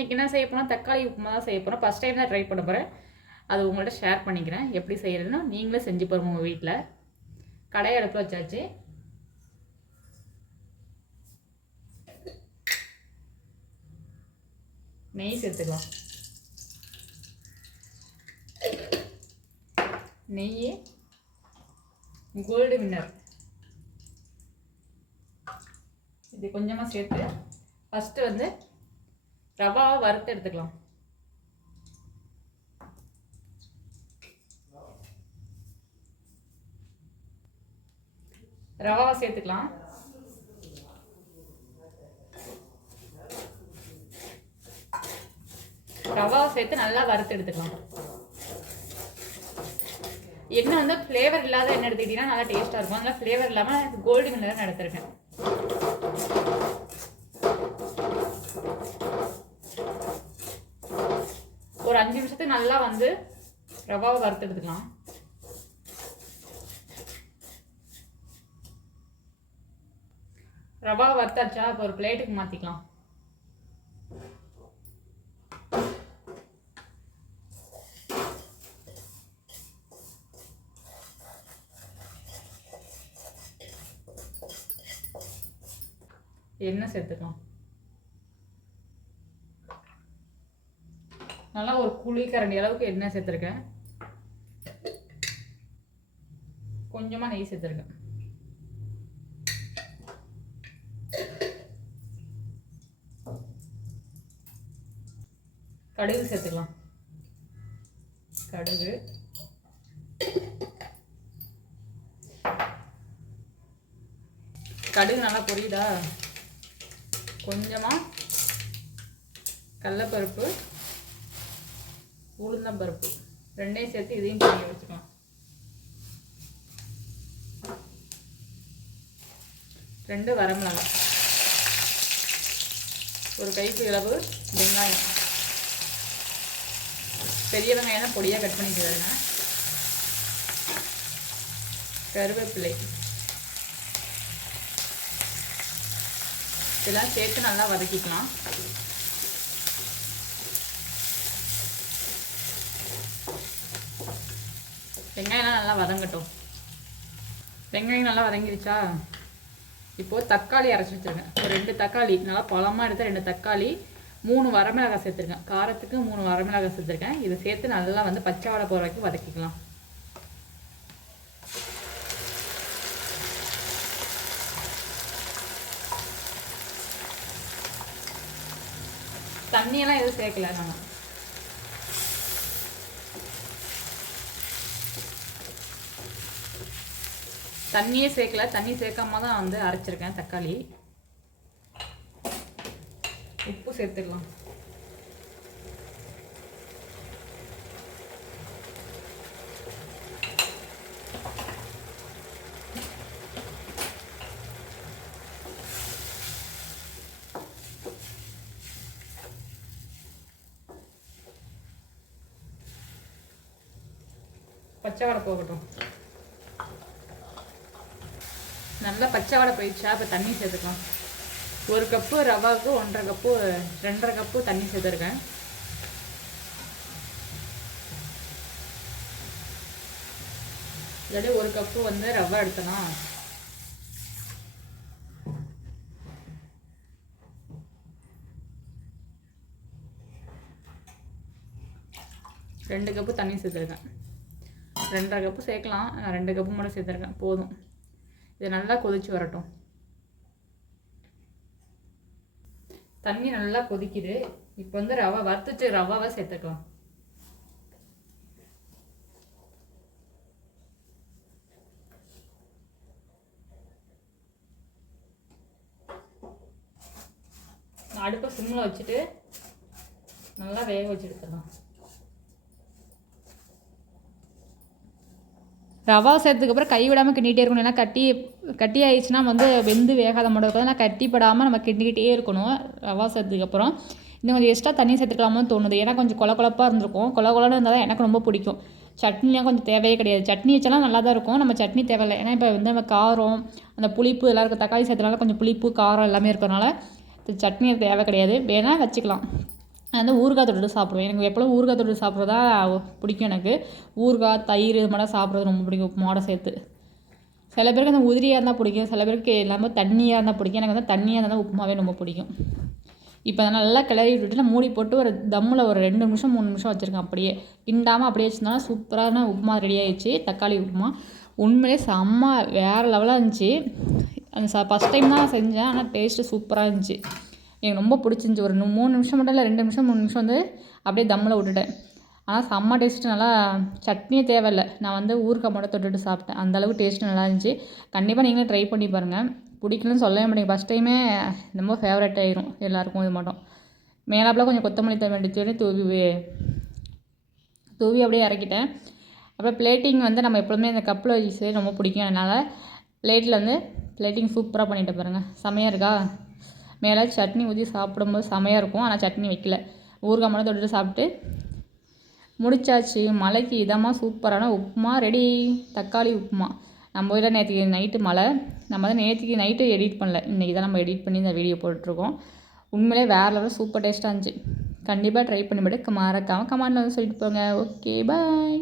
இன்றைக்கி என்ன செய்ய போனால் தக்காளி உப்புமா தான் செய்ய போகிறோம். ஃபஸ்ட் டைம் தான் ட்ரை பண்ண போகிறேன். அது உங்கள்கிட்ட ஷேர் பண்ணிக்கிறேன். எப்படி செய்யறதுன்னா நீங்களே செஞ்சு பாருங்க உங்கள் வீட்டில். கடாய் அடுப்பில் வச்சாச்சு. நெய் சேர்த்துக்கலாம். நெய் கோல்டு வின்னர் இது கொஞ்சமாக சேர்த்து ஃபஸ்ட்டு வந்து ரவாவை வறுத்து எடுத்துக்கலாம். ரவாவை சேர்த்துக்கலாம். ரவாவை சேர்த்து நல்லா வறுத்து எடுத்துக்கலாம். எண்ணெய் வந்து ஃப்ளேவர் இல்லாத எண்ணெய் எடுத்துக்கிட்டீங்கன்னா நல்லா டேஸ்ட்டாக இருக்கும். அதனால் ஃப்ளேவர் இல்லாமல் கோல்டு வின்னர் தான் எடுத்துருக்கேன். ஒரு 5 நிமிஷத்துக்கு நல்லா வந்து ரவாவை வறுத்து எடுத்துக்கலாம். ரவாவை வறுத்தாச்சா இப்போ ஒரு பிளேட்டுக்கு மாற்றிக்கலாம். எண்ணெய் சேர்த்துக்கலாம். நல்லா ஒரு குழிக்கரண்டி அளவுக்கு எண்ணெய் சேர்த்துருக்கேன். கொஞ்சமாக நெய் சேர்த்துருக்கேன். கடுகு சேர்த்துக்கலாம். கடுகு நல்லா பொரியுதா? கொஞ்சமாக கடலைப்பருப்பு, உளுந்தம்பருப்பு ரெண்டையும் சேர்த்து இதையும் பண்ணி வச்சுக்கலாம். 2 வரமிளகாய், ஒரு கைக்கு அளவு வெங்காயம், பெரிய வெங்காயம் தான் பொடியாக கட் பண்ணிக்கிறேங்க. கருவேப்பிலை இதெல்லாம் சேர்த்து நல்லா வதக்கிக்கலாம். வெங்காயம்லாம் நல்லா வதங்கட்டும். வெங்காயம் நல்லா வதங்கிடுச்சா? இப்போது தக்காளி அரைச்சி வச்சுருக்கேன். ஒரு 2 தக்காளி நல்லா பழமாக எடுத்த 2 தக்காளி, 3 வரமிளகாய் சேர்த்துருக்கேன். காரத்துக்கு 3 வரமிளகாய் சேர்த்துருக்கேன். இதை சேர்த்து நல்லா வந்து பச்சை வாடை போகிற வரைக்கும் வதக்கிக்கலாம். தண்ணியெல்லாம் எதுவும் சேர்க்கல. நாங்கள் தண்ணியே சேர்க்கல. தண்ணி சேர்க்காம தான் வந்து அரைச்சிருக்கேன் தக்காளி. உப்பு சேர்த்துக்கலாம். பச்சை வாடை போகட்டும். நல்லா பச்சை வாடை போயிடுச்சா? இப்போ தண்ணி சேர்த்துக்கலாம். 1 கப்பு ரவாவுக்கு 1.5 கப்பு 2.5 கப்பு தண்ணி சேர்த்துருக்கேன். இல்லாட்டி 1 கப்பு வந்து ரவை எடுத்தலாம். ரெண்டு கப்பு தண்ணி சேர்த்துருக்கேன். 2.5 கப்பு சேர்க்கலாம். நான் 2 கப்பு மட்டும் சேர்த்துருக்கேன், போதும். இது நல்லா கொதிச்சு வரட்டும். தண்ணி நல்லா கொதிக்குது. இப்போ வந்து ரவை வறுத்துட்டு ரவாவை சேர்த்துக்கலாம். அடுப்பை சிம்மில் வச்சுட்டு நல்லா வேக வச்சு எடுத்துடலாம். ரவா சேர்த்ததுக்கப்புறம் கை விடாமல் கிண்டிகிட்டே இருக்கணும். ஏன்னா கட்டி ஆயிடுச்சுன்னா வந்து வெந்து வேகாத மாட்டோம் இருக்கும். ஆனால் கட்டிப்படாமல் நம்ம கிண்டிக்கிட்டே இருக்கணும். ரவா சேர்த்ததுக்கப்புறம் இன்னும் கொஞ்சம் எக்ஸ்ட்ரா தண்ணி சேர்த்துக்கலாமான்னு தோணுது. ஏன்னா கொஞ்சம் கொலப்பாக இருந்திருக்கும். கொலன்னு இருந்தால் தான் எனக்கு ரொம்ப பிடிக்கும். சட்னிலாம் கொஞ்சம் தேவையே கிடையாது. சட்னி வச்சாலாம் நல்லா தான் இருக்கும். நம்ம சட்னி தேவையில்லை. ஏன்னா இப்போ வந்து நம்ம காரம் அந்த புளிப்பு எல்லாம் இருக்குது. தக்காளி சேர்த்தனால கொஞ்சம் புளிப்பு காரம் எல்லாமே இருக்கிறனால சட்னி தேவை கிடையாது. வேணால் வச்சுக்கலாம். அந்த ஊறுகாய் தொட்டுட்டு சாப்பிடுவேன். எனக்கு எப்போவும் ஊறுகாய் தொட்டு சாப்பிட்றதா பிடிக்கும் எனக்கு. ஊறுகாய், தயிர் இது மாதிரிலாம் சாப்பிட்றது ரொம்ப பிடிக்கும் உப்புமாவோட சேர்த்து. சில பேருக்கு அந்த உதிரியாக இருந்தால் பிடிக்கும். சில பேருக்கு எல்லாமே தண்ணியாக இருந்தால் பிடிக்கும். எனக்கு வந்து தண்ணியாக இருந்தால் உப்புமாவே ரொம்ப பிடிக்கும். இப்போ அதை நல்லா கிளறி விட்டுட்டு நான் மூடி போட்டு ஒரு தம்மில் ஒரு 2 நிமிஷம் 3 நிமிஷம் வச்சுருக்கேன். அப்படியே கிண்டாமல் அப்படியே வச்சுருந்தோன்னா சூப்பரான உப்புமா ரெடி ஆகிடுச்சு. தக்காளி உப்புமா உண்மையிலே செம்ம வேறு லெவலாக இருந்துச்சு. அந்த ஃபஸ்ட் டைம் தான் செஞ்சேன். ஆனால் டேஸ்ட்டு சூப்பராக இருந்துச்சு. எனக்கு ரொம்ப பிடிச்சிருந்துச்சி. ஒரு 3 நிமிஷம் மட்டும் இல்லை 2 நிமிஷம் 3 நிமிஷம் வந்து அப்படியே தம்மில் விட்டுட்டேன். ஆனால் செம்ம டேஸ்ட்டு. நல்லா சட்னியே தேவையில்லை. நான் வந்து ஊறுகாய் மட்டும் தொட்டுட்டு சாப்பிட்டேன். அந்தளவுக்கு டேஸ்ட்டு நல்லா இருந்துச்சு. கண்டிப்பாக நீங்களும் ட்ரை பண்ணி பாருங்கள். பிடிக்கலன்னு சொல்லவே மாட்டேங்க. ஃபஸ்ட் டைமே ரொம்ப ஃபேவரட் ஆயிரும் எல்லாேருக்கும் இது மட்டும். மேலாப்பில் கொஞ்சம் கொத்தமல்லி தூவி தூவி அப்படியே இறக்கிட்டேன். அப்புறம் பிளேட்டிங் வந்து நம்ம எப்பொழுதுமே இந்த கப்பில் வச்சு ரொம்ப பிடிக்கும். அதனால் பிளேட்டில் வந்து பிளேட்டிங் சூப்பராக பண்ணிட்டு பாருங்கள். செமையாக இருக்கா? மேலே சட்னி ஊற்றி சாப்பிடும்போது செமையாக இருக்கும். ஆனால் சட்னி வைக்கல. ஊறுகாய் மட்டும் தொட்டுட்டு சாப்பிட்டு முடிச்சாச்சு. மழைக்கு இதமாக சூப்பரான உப்புமா ரெடி. தக்காளி உப்புமா. நம்ம ஊரில் நேற்றுக்கு நைட்டு மழை. நம்ம தான் நேற்றுக்கு நைட்டு எடிட் பண்ணல. இன்றைக்கி தான் நம்ம எடிட் பண்ணி இந்த வீடியோ போட்டுட்ருக்கோம். உண்மையிலே வேறு லெவல் சூப்பர் டேஸ்ட்டாக இருந்துச்சு. கண்டிப்பாக ட்ரை பண்ணிவிட்டு மறக்காமல் கமெண்டில் வந்து சொல்லிட்டு போங்க. Okay bye.